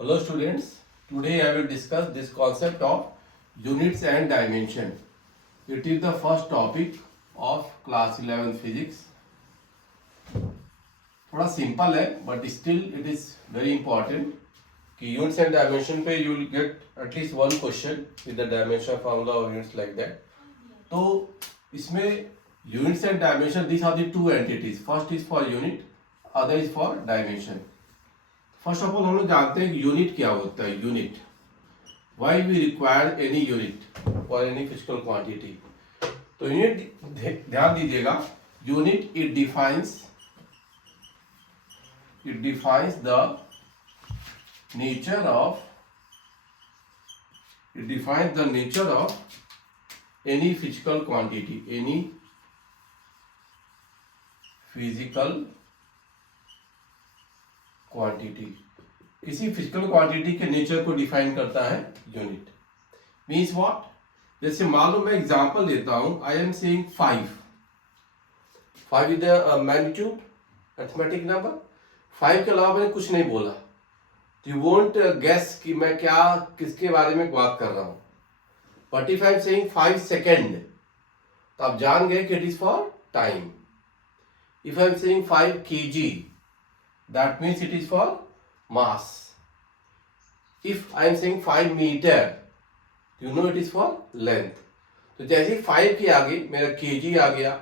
Hello students, today I will discuss this concept of units and dimension. It is the first topic of class 11 physics. थोड़ा simple है but still it is very important कि units and dimension पे you will get at least one question with the dimension formula or units like that. तो इसमें units and dimension, these are the two entities. First is for unit, other is for dimension. First of all हम लोग जानते हैं unit क्या होता है. Unit, why we require any unit for any physical quantity. तो यूनिट ध्यान दीजिएगा, unit it defines the nature of any physical quantity, any physical quantity. किसी फिजिकल क्वांटिटी के नेचर को डिफाइन करता है यूनिट. Means what? जैसे मान लो मैं एग्जांपल देता हूं, I am saying 5 is the magnitude, arithmetic number. 5 के अलावा मैंने कुछ नहीं बोला. यू वोंट गेस कि मैं क्या किसके बारे में बात कर रहा हूं. But if I am saying 5 second, तो आप जान गए कि it is for time. If I am saying 5 kg, that means it is for mass. If I am saying 5 meter, you know it is for length. तो जैसे 5 के आगे मेरा kg आ गया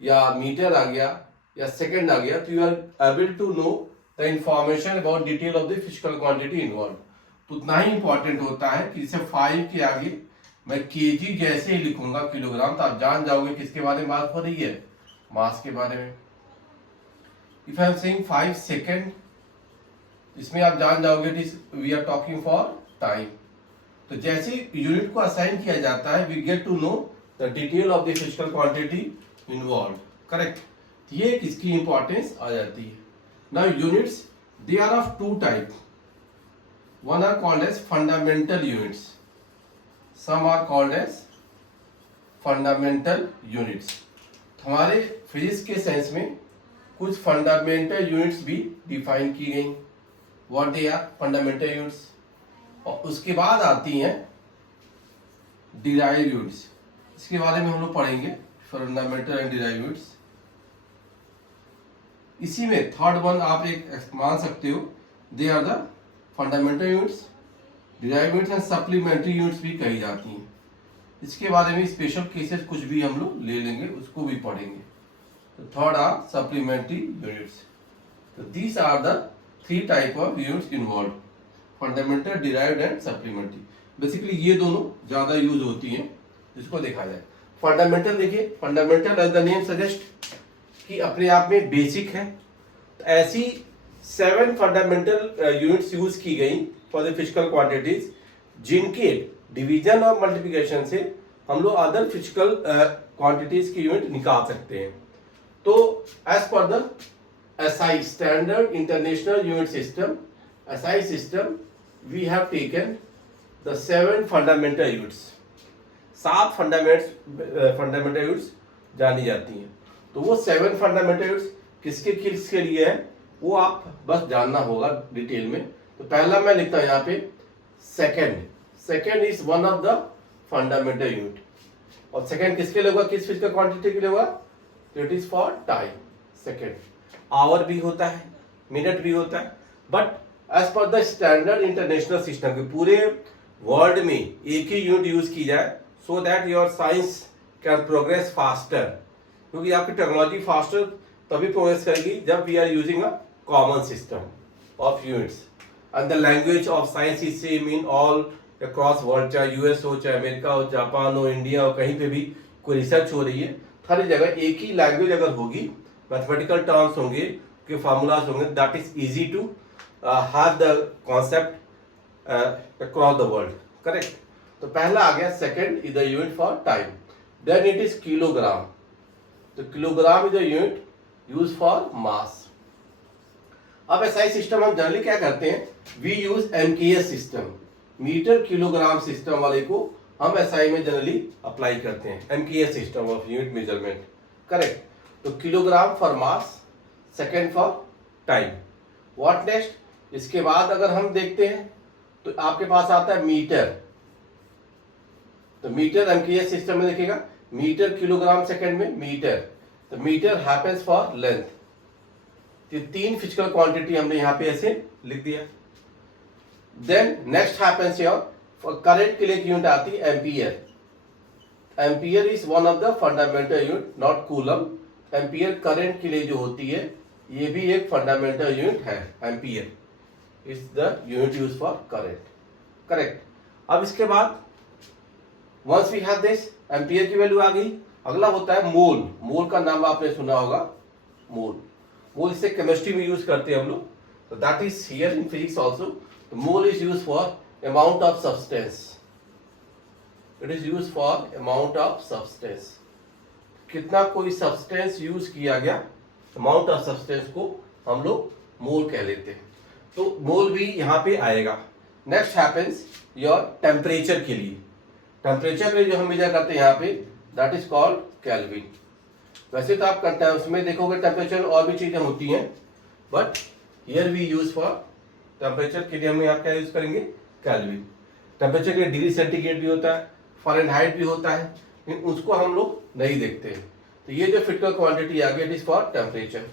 या मीटर आ गया या सेकंड आ गया, तो you are able to know the information about detail of the physical quantity involved. तो उतना ही इंपॉर्टेंट होता है कि जैसे 5 के आगे मैं kg जैसे ही लिखूंगा किलोग्राम, तो आप जान जाओगे किसके बारे में बात हो रही है, मास के बारे में. If I am saying 5 second, इसमें आप जान जाओगे it is we are talking for time. तो जैसे यूनिट को असाइन किया जाता है, we get to know the detail of the physical quantity involve. Correct. ये इसकी इंपॉर्टेंस आ जाती है. Now units, they are of two type. One are called as fundamental units, some are called as fundamental units. हमारे physics के sense में कुछ fundamental units भी डिफाइन की गई. What they are fundamental units. और उसके बाद आती हैं डिराइव यूनिट्स. इसके बारे में हम लोग पढ़ेंगे, फंडामेंटल एंड डिराइव यूनिट्स. इसी में थर्ड वन आप एक मान सकते हो, they are the fundamental units. Derive units and supplementary units भी कही जाती हैं. इसके बारे में स्पेशल केसेस कुछ भी हम लोग ले लेंगे, उसको भी पढ़ेंगे. The third are supplementary units. So these are the three type of units involved: fundamental, derived and supplementary. Basically ये दोनों ज़्यादा यूज होती हैं. इसको देखा जाए. फंडामेंटल देखिए, fundamental as the name suggest कि अपने आप में बेसिक है. तो ऐसी 7 फंडामेंटल यूनिट्स यूज की गई फॉर द फिजिकल क्वांटिटीज, जिनके डिवीजन और मल्टीप्लिकेशन से हम लोग अदर फिजिकल क्वांटिटीज की यूनिट निकाल सकते हैं. तो as per the SI standard international unit system, SI system, we have taken the 7 fundamental units. 7 fundamental units जानी जाती हैं. तो वो 7 फंडामेंटल यूनिट्स किसके लिए है, वो आप बस जानना होगा डिटेल में. तो पहला मैं लिखता हूं यहाँ पे second is one of the fundamental unit. और सेकेंड किसके लिए होगा, किस फिजिकल क्वांटिटी के लिए होगा, it is for time. Second. Hour भी होता है, मिनट भी होता है, but as per the standard international system के पूरे वर्ल्ड में एक ही यूनिट यूज की जाए, so that your science can progress faster. क्योंकि आपकी टेक्नोलॉजी फास्टर तभी प्रोग्रेस करेगी जब we are using a common system of units. And the language of science is same in all across world, चाहे US हो, चाहे अमेरिका हो, Japan हो, इंडिया हो, कहीं पे भी कोई रिसर्च हो रही है, हर जगह एक ही लैंग्वेज अगर होगी, मैथमेटिकल टर्म्स होंगे, के फार्मूलाज होंगे, that is easy to have the concept across the world. Correct. तो पहला आ गया, second is the unit for time. Then it is kilogram. तो kilogram is the unit use for mass. अब SI system हम generally क्या करते हैं, we use MKS system, metre kilogram system वाले को हम SI में जनरली अप्लाई करते हैं, MKS system of unit measurement. Correct. तो kilogram for mass, second for time. What next, इसके बाद अगर हम देखते हैं तो आपके पास आता है मीटर, तो मीटर एमकेएस सिस्टम में देखेगा मीटर किलोग्राम सेकंड में मीटर, तो मीटर हैपेंस फॉर लेंथ। तो 3 फिजिकल क्वांटिटी हमने यहाँ पे ऐसे लिख दिया। Then next happens your current के लिए एक यूनिट आती है ampere. Ampere is one of the fundamental unit, not coulomb. Ampere current के लिए जो होती है ये भी एक फंडामेंटल यूनिट है। Ampere is the unit use for current, correct. अब इसके बाद once we have this, ampere की वैल्यू आ गई। अगला होता है मोल। मोल का नाम आपने सुना होगा, मोल। मोल इसे केमिस्ट्री में यूज करते हैं हम लोग, तो that is here in physics also. Mole is use for amount of substance, it is use for amount of substance. कितना कोई सब्सटेंस यूज किया गया, अमाउंट ऑफ सब्सटेंस को हम लोग मोल कह लेते हैं, तो मोल भी यहाँ पे आएगा। नेक्स्ट हैपेंस योर टेम्परेचर के लिए। टेम्परेचर में जो हम मेजर करते हैं यहाँ पे, दैट इज कॉल्ड केल्विन। वैसे तो आप उसमें देखोगे टेम्परेचर और भी चीजें होती हैं, but here we use for temperature के लिए हम यहाँ क्या यूज करेंगे, केल्विन। टेम्परेचर के डिग्री सेंटीग्रेड भी होता है, फ़ारेनहाइट भी होता है, लेकिन उसको हम लोग नहीं देखते हैं। तो ये जो फिजिकल क्वांटिटी आ गई, it is for temperature.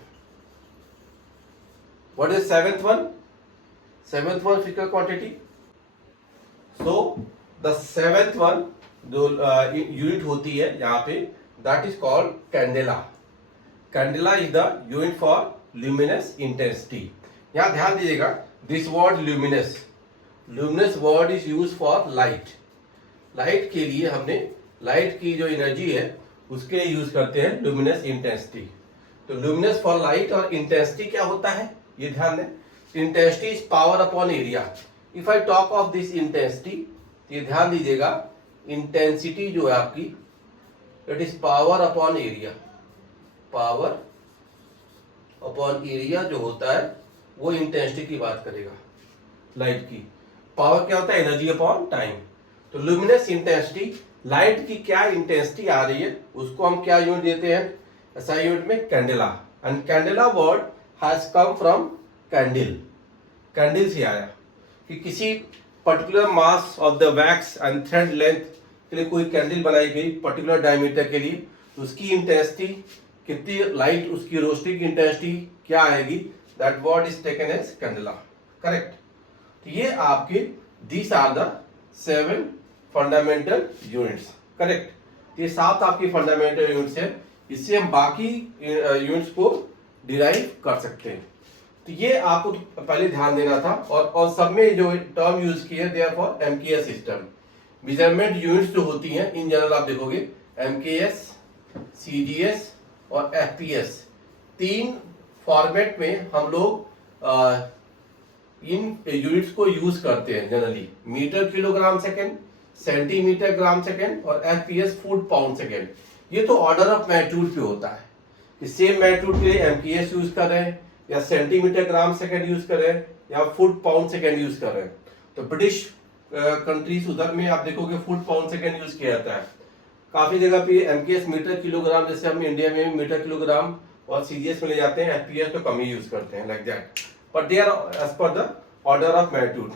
What is seventh one? Seventh one physical quantity. So the seventh one जो यूनिट होती है यहाँ पे, that is called candela. Candela is the unit for luminous intensity. यहाँ ध्यान दीजिएगा, this word luminous, luminous word is use for light. Light के लिए हमने लाइट की जो एनर्जी है उसके लिए यूज करते हैं ल्यूमिनस इंटेंसिटी। तो ल्यूमिनस फॉर लाइट और इंटेंसिटी क्या होता है ये ध्यान दें। Intensity is power upon area. If I talk of this intensity, ये ध्यान दीजिएगा, इंटेंसिटी जो है आपकी, it is power upon area. Power upon area जो होता है वो इंटेंसिटी की बात करेगा। लाइट की पावर क्या होता है, एनर्जी अपॉन टाइम। तो ल्यूमिनस इंटेंसिटी, लाइट की क्या इंटेंसिटी आ रही है उसको हम क्या यूनिट देते हैं, ऐसा यूनिट में candela. And candela word has come from candle. Candle से आया कि किसी particular mass of the wax and thread length के लिए कोई कैंडल बनाई गई पर्टिकुलर डायमीटर के लिए, तो उसकी इंटेंसिटी कितनी, लाइट उसकी रोशनी की इंटेंसिटी क्या आएगी, that word is taken as candela, correct. तो ये आपके these are the 7 fundamental units, correct. ये 7 आपकी फंडामेंटल यूनिट्स है, इससे हम बाकी यूनिट्स को डिराइव कर सकते हैं। तो ये आपको पहले ध्यान देना था। और सब में जो टर्म यूज की है, they are for MKS system. Measurement units जो होती हैं इन जनरल आप देखोगे एमकेएस, सीजीएस और एफपीएस, 3 फॉर्मेट में हम लोग इन यूनिट्स को यूज करते हैं generally. Metre kilogram second, centimetre gram second और एफपीएस फुट पाउंड सेकेंड। ये तो ऑर्डर ऑफ मैग्नीट्यूड पे होता है कि सेम मैग्नीट्यूड के लिए एमकेएस यूज कर रहे हैं या सेंटीमीटर ग्राम सेकेंड यूज कर रहे हैं या फुट पाउंड सेकेंड यूज कर रहे हैं। तो ब्रिटिश कंट्रीज उधर में आप देखोगे फुट पाउंड सेकेंड यूज किया जाता है। काफी जगह पे एमकेएस मीटर किलोग्राम, जैसे हम इंडिया में मीटर किलोग्राम और सीजीएस में ले जाते हैं, एफपीएस तो कम ही यूज करते हैं, like that. But they are as per the order of magnitude.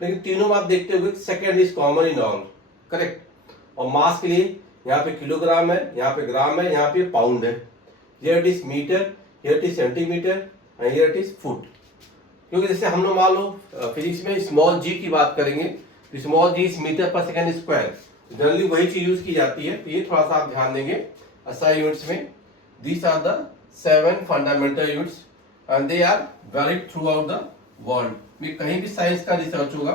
लेकिन तीनों में आप देखते हुए second is common in all, correct. और मास के लिए यहाँ पे किलोग्राम है, यहाँ पे ग्राम है, यहाँ पे पाउंड है। Here it is metre, here it is centimetre and here it is foot. क्योंकि जैसे हम लोग मान लो फिजिक्स में स्मॉल जी की बात करेंगे, तो स्मॉल जी इज मीटर पर सेकेंड स्क्वायर, जनरली वही चीज यूज की जाती है। तो ये थोड़ा सा आप ध्यान देंगे SI यूनिट्स में। These are the 7 fundamental units and they are valid throughout the world. में कहीं भी साइंस का रिसर्च होगा,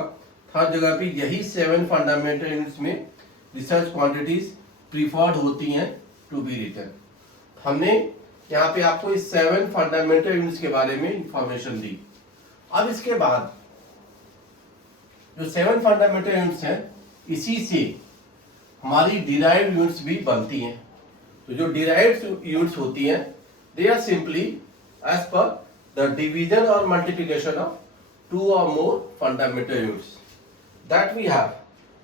हर जगह पे यही 7 फंडामेंटल यूनिट्स में रिसर्च क्वांटिटीज प्रीफर्ड होती हैं टू बी रिटन। हमने यहाँ पे आपको इस 7 फंडामेंटल यूनिट्स के बारे में इंफॉर्मेशन दी। अब इसके बाद जो 7 फंडामेंटल यूनिट्स हैं, इसी से हमारी डिराइव्ड यूनिट्स भी बनती हैं। तो जो डिराइव्ड यूनिट्स होती हैं, they are simply as per the division और multiplication of 2 or more fundamental units that we have.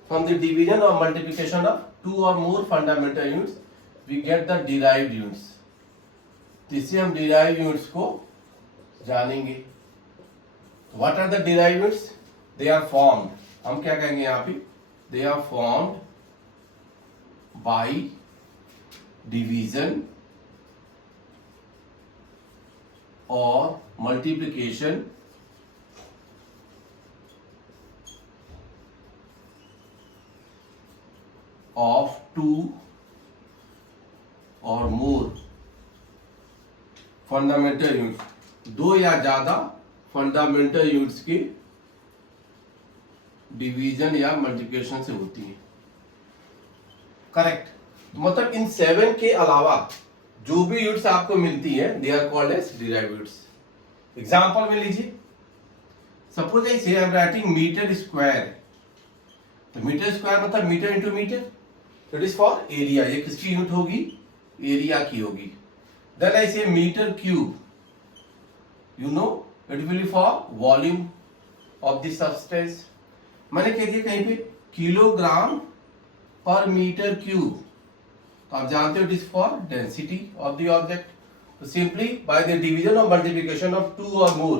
From the division or multiplication of 2 or more fundamental units, we get the derived units. इससे हम derived units को जानेंगे। What are the derived units? They are formed, हम क्या कहेंगे यहाँ पे, they are formed by division और मल्टीप्लिकेशन ऑफ टू और मोर फंडामेंटल यूनिट्स, दो या ज्यादा फंडामेंटल यूनिट्स की डिवीजन या मल्टीप्लिकेशन से होती है। करेक्ट, मतलब इन 7 के अलावा जो भी यूनिट्स आपको मिलती है they are called as derived units. Example में लीजिए, suppose I say I am writing metre square, तो मीटर स्क्वायर मतलब metre into metre, it is for area, ये किसकी यूनिट होगी, एरिया की होगी। Then I say metre cube, you know it will be for volume of the substance. मैंने कह दिया कहीं पे किलोग्राम पर मीटर क्यूब, तो आप जानते हो it is for density of the object. तो सिंपली बाय द डिवीजन और मल्टीप्लिकेशन ऑफ 2 और मोर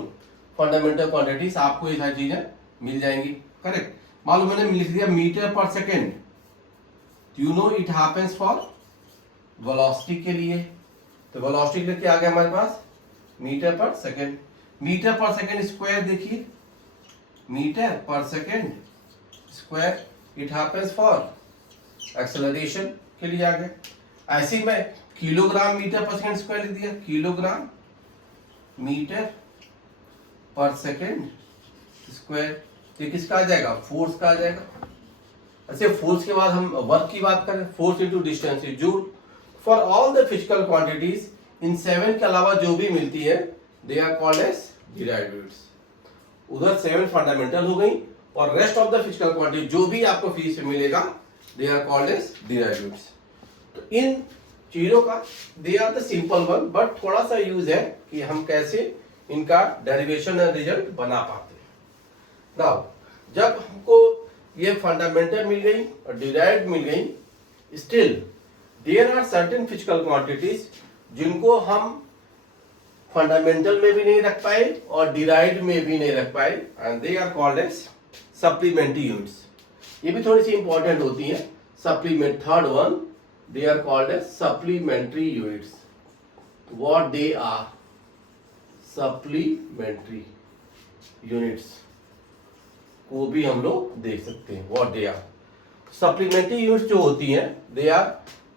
फंडामेंटल क्वांटिटीज आपको ये सारी चीजें मिल जाएंगी। करेक्ट, मालूम मैंने लिख दिया मीटर पर second, you know it happens for velocity के लिए, तो वेलोसिटी के लिए क्या आ गया हमारे पास, मीटर पर सेकेंड। मीटर पर सेकेंड स्क्वायर देखिए, मीटर पर second square, it happens for acceleration के लिए आ गया। ऐसे ही मैं किलोग्राम मीटर पर सेकेंड स्क्वायर लिख दिया, किलोग्राम मीटर पर सेकेंड स्क्वायर, ये किसका आ जाएगा, फोर्स का आ जाएगा। ऐसे फोर्स के बाद हम वर्क की बात करें, force into distance is joule. For all the physical quantities in 7 के अलावा जो भी मिलती है they are called as derived units. उधर 7 फंडामेंटल हो गई और rest of the physical quantity जो भी आपको फिजिक्स में मिलेगा they are called as derived units. तो इन चीजों का they are the simple one, but थोड़ा सा यूज है कि हम कैसे इनका डेरिवेशन एंड रिजल्ट बना पाते हैं। नाउ जब हमको ये फंडामेंटल मिल गई और डिराइव्ड मिल गई, still there are certain physical quantities जिनको हम फंडामेंटल में भी नहीं रख पाए और डिराइव्ड में भी नहीं रख पाए, and they are called as supplementary units. ये भी थोड़ी सी इंपॉर्टेंट होती है। Supplement, third one, they are called as supplementary units. What they are, supplementary units को भी हम लोग देख सकते हैं, what they are. Supplementary units जो होती हैं they are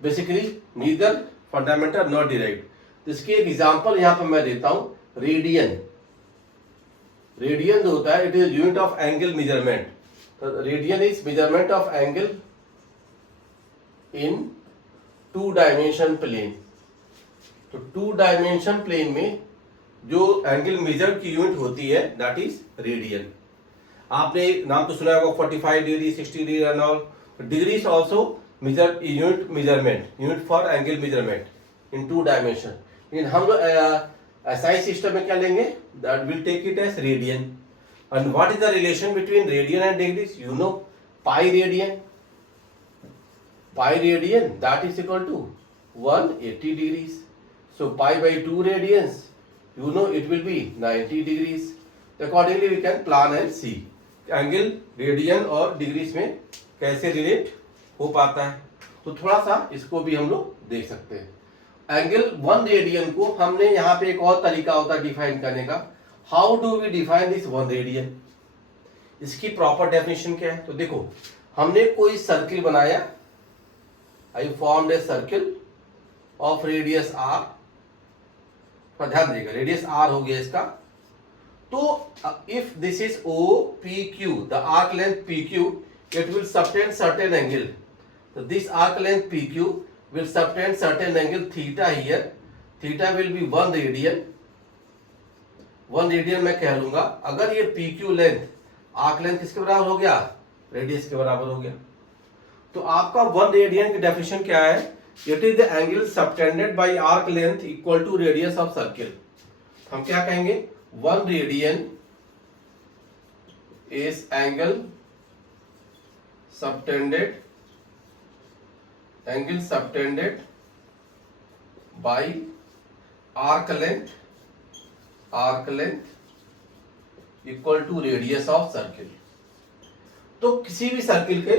basically neither fundamental not derived. इसके एक एग्जांपल यहां पर मैं देता हूं, रेडियन। रेडियन जो होता है it is unit of angle measurement. तो radian is measurement of angle in 2 dimension plane. तो 2 डायमेंशन प्लेन में जो एंगल मेजर की यूनिट होती है दैट इज रेडियन। आपने नाम तो सुना होगा 45 degree, 60 degree and all. Degree is also measure unit measurement, unit for angle measurement in 2 dimension. लेकिन हम लोग एसआई सिस्टम में क्या लेंगे, that will take it as radian. And what is the relation between radian and degrees, you know, pi radian. Pi radian that is equal to 180 degrees. So pi by 2 radians, you know it will be 90 degrees. Accordingly we can plan and see angle radian और degrees में कैसे relate हो पाता है। तो थोड़ा सा इसको भी हम लोग देख सकते हैं। एंगल 1 रेडियन को हमने यहाँ पे एक और तरीका होता है डिफाइन करने का। How do we define this 1 radian, इसकी प्रॉपर डेफिनेशन क्या है। तो देखो, हमने कोई सर्किल बनाया, I formed a circle of radius R, पर ध्यान देगा रेडियस आर हो गया इसका। तो if this is O P Q, the arc length P Q, it will subtend certain angle. तो this arc length P Q will subtend certain angle theta here. Theta will be 1 radian. 1 radian मैं कह लूंगा। अगर ये P Q length arc length किसके बराबर हो गया, रेडियस के बराबर हो गया। तो आपका 1 रेडियन की डेफिनेशन क्या है, it is the angle subtended by arc length equal to radius of circle. हम क्या कहेंगे, 1 radian is angle subtended by arc length equal to radius of circle. तो किसी भी सर्किल के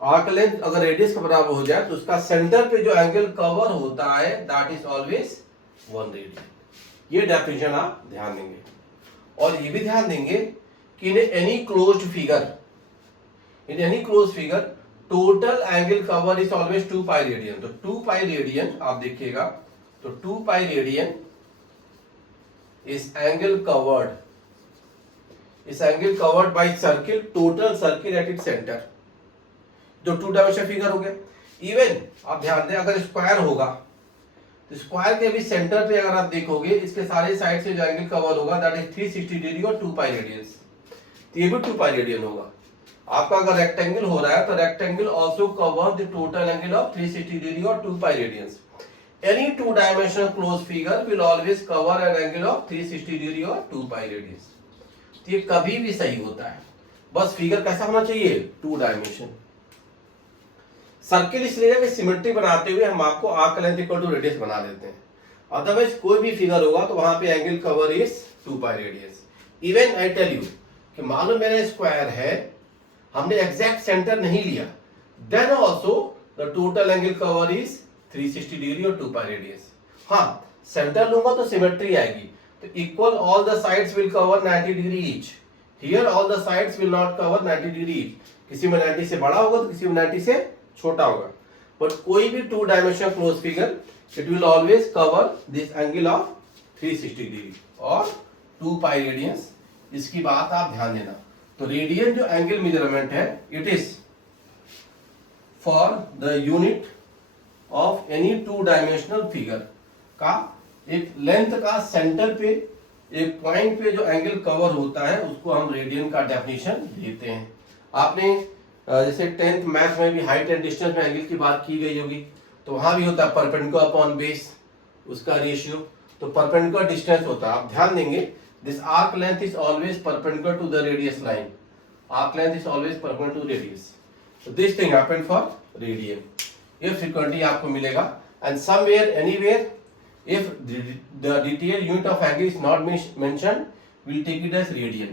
आर्क लेंथ अगर रेडियस के बराबर हो जाए तो उसका सेंटर पे जो एंगल कवर होता है दैट इज ऑलवेज 1 रेडियन। ये डेफिनेशन आप ध्यान देंगे। और ये भी ध्यान देंगे कि in any closed figure total angle cover is always 2 pi radian. तो 2 पाई रेडियन आप देखिएगा, तो 2 पाई रेडियन इस angle covered by circle, total circle eight its centre, जो 2 डायमेंशनल फिगर हो गया। इवन आप ध्यान दें अगर स्क्वायर होगा तो स्क्वायर के भी सेंटर पे अगर आप देखोगे इसके सारे साइड से जो एंगल कवर होगा दैट इज 360 डिग्री और 2 पाई रेडियंस, तो ये भी 2 पाई रेडियन होगा। आपका अगर रेक्टेंगल हो रहा है तो rectangle also cover the total angle of 360 degree और 2 पाई radiance. Any 2 dimensional close figure will always cover an angle of 360 degree और 2 पाई रेडियंस। तो ये कभी भी सही होता है, बस फिगर कैसा होना चाहिए, 2 डायमेंशन। सर्किल इसलिए कि सिमेट्री बनाते हुए हम आपको arc length equal to radius बना देते हैं, अदरवाइज कोई भी फिगर होगा तो वहां पे angle cover is 2 pi radius. Even I tell you कि मालूम मेरा स्क्वायर है, हमने एग्जैक्ट सेंटर नहीं लिया, then also the total angle cover is 360 degree और 2 पाई रेडियस। हाँ, सेंटर लूंगा तो सिमेट्री आएगी, तो equal all the sides will cover 90 degree each. Here all the sides will not cover 90 degree each, किसी में 90 से बड़ा होगा तो किसी में 90 से छोटा होगा। बट कोई भी 2 dimensional close figure it will always cover this angle of 360 degree और 2 पाई रेडियंस। इसकी बात आप ध्यान देना। तो रेडियन जो एंगल मेजरमेंट है it is for the unit of any 2 dimensional figure का एक लेंथ का सेंटर पे एक पॉइंट पे जो एंगल कवर होता है उसको हम रेडियन का डेफिनेशन लेते हैं। आपने जैसे 10th मैथ में भी हाइट एंड डिस्टेंस में एंगल की बात की गई होगी, तो वहां भी होता है परपेंडिकुलर अपॉन बेस, उसका रेशियो, तो परपेंडिकुलर डिस्टेंस होता है। आप ध्यान देंगे this arc length is always perpendicular to the radius line, arc length is always perpendicular to radius, so this thing happened for radian। ये frequently आपको मिलेगा, and somewhere anywhere if the detailed unit of angle is not mentioned we'll take it as radian।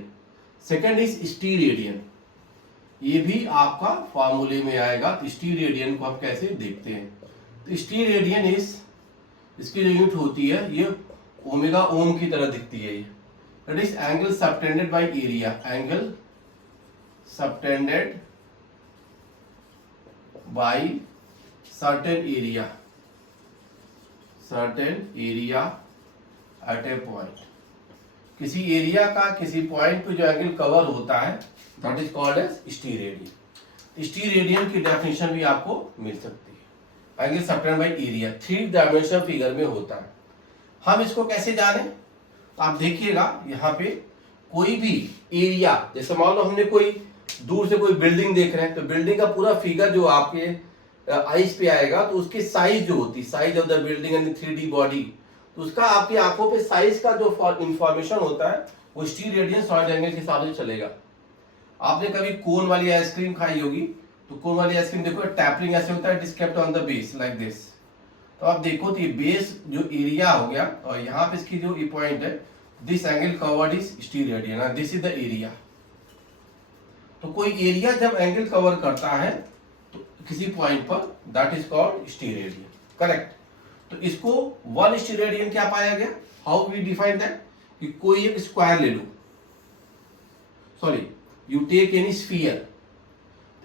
second is स्टीरेडियन, ये भी आपका फॉर्मूले में आएगा। तो स्टीरेडियन को आप कैसे देखते हैं, तो स्टीरेडियन इज, इसकी जो यूनिट होती है ये ओमेगा ओम की तरह दिखती है। ये that is angle subtended by area, angle subtended by certain area at a point। किसी एरिया का किसी पॉइंट पे जो एंगल कवर होता है दैट इज कॉल्ड एज स्टीरेडियन। स्टीरेडियन की डेफिनेशन भी आपको मिल सकती है, angle subtended by area 3 dimensional figure में होता है। हम इसको कैसे जाने, तो आप देखिएगा यहाँ पे कोई भी एरिया, जैसे मान लो हमने कोई दूर से कोई बिल्डिंग देख रहे हैं, तो बिल्डिंग का पूरा फिगर जो आपके आईज पे आएगा तो उसकी साइज जो होती है, size of the building and 3D body, तो उसका आपकी आंखों पे साइज का जो इंफॉर्मेशन होता है वो स्टीरेडियन सॉलिड एंगल के हिसाब से चलेगा। आपने कभी कोन वाली आइसक्रीम खाई होगी, तो कोन वाली आइसक्रीम देखो टैपलिंग ऐसे होता है, it is kept on the base like this. तो आप देखो तो ये बेस जो एरिया हो गया और यहाँ पे इसकी जो पॉइंट है, this angle covered is steradian, this is the area. तो कोई एरिया जब एंगल कवर करता है तो किसी पॉइंट पर दैट इज कॉल्ड स्टीरेडियन, करेक्ट। तो इसको 1 स्टीरेडियन क्या पाया गया, हाउ वी डिफाइन दैट, कि कोई एक स्क्वायर ले लो, sorry you take any sphere,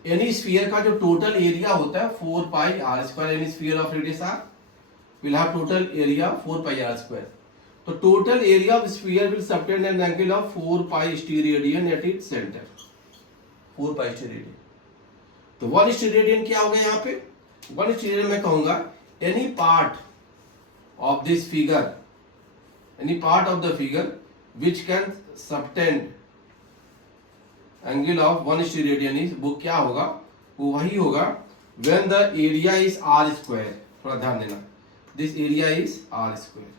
any sphere का जो टोटल एरिया होता है 4 pi are square, any sphere of radius R will have total area 4 pi are square. तो total area of sphere will subtend an angle of 4 pi steradian at its centre, 4 pi steradian. तो 1 स्टीरेडियन क्या होगा यहाँ पे, 1 steradian मैं कहूंगा any part of this figure, any part of the figure which can subtend angle of 1 steradian is, वो क्या होगा, वो वही होगा when the area is R square. थोड़ा ध्यान देना, this area is R square.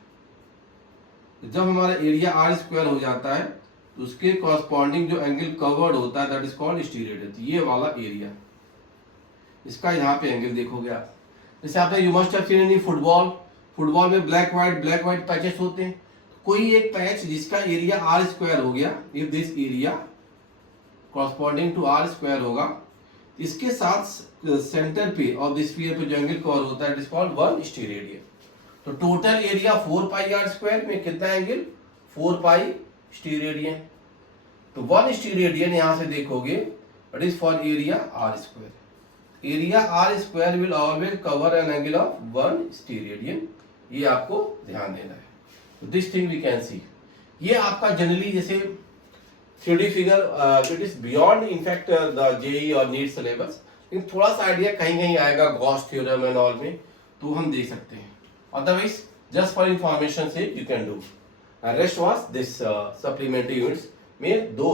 जब हमारा एरिया आर स्क्वायर हो जाता है तो उसके कॉरस्पॉन्डिंग जो एंगल कवर्ड होता है दैट इज कॉल्ड स्टीरेडियन। ये वाला एरिया, इसका यहाँ पे एंगल देखोगे आप, जैसे आपने you must have seen in football, football में ब्लैक व्हाइट पैचेस होते हैं। कोई एक पैच जिसका एरिया आर स्क्वायर हो गया, if this area corresponding to r square होगा। इसके साथ सेंटर पे ऑफ द स्फीयर पे जो एंगल कवर होता है इट इज कॉल्ड 1 स्टीरेडियन। तो total area 4 pi are square में कितना एंगल 4 पाई स्टीरेडियन। तो 1 स्टीरेडियन यहां से देखोगे it is for area r square. Area r square will always cover an angle of 1 steradian. ये आपको ध्यान देना है। तो this thing we can see. ये आपका जनरली जैसे 3D figure it is beyond in fact the JEE और नीट सिलेबस, लेकिन थोड़ा सा आइडिया कहीं कहीं आएगा गॉस थ्योरम एंड ऑल में, तो हम देख सकते हैं। अदरवाइज जस्ट फॉर इंफॉर्मेशन से you can do. Rest was this supplementary units में 2 ही